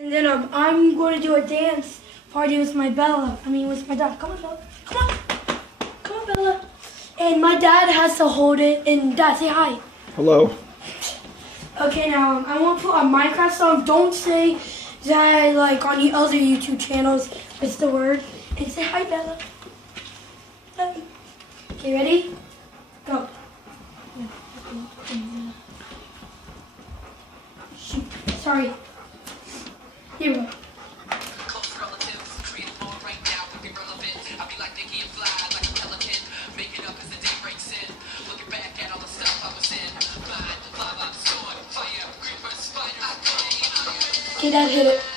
And then I'm going to do a dance party with my Bella. With my dad. Come on, Bella. Come on. Come on, Bella. And my dad has to hold it. And Dad, say hi. Hello. Okay, now I want to put a Minecraft song. Don't say that like on the other YouTube channels. It's the word. And say hi, Bella. Hi. Okay, ready? Go. Shoot. Sorry. Here we go. Okay, Dad, hit it.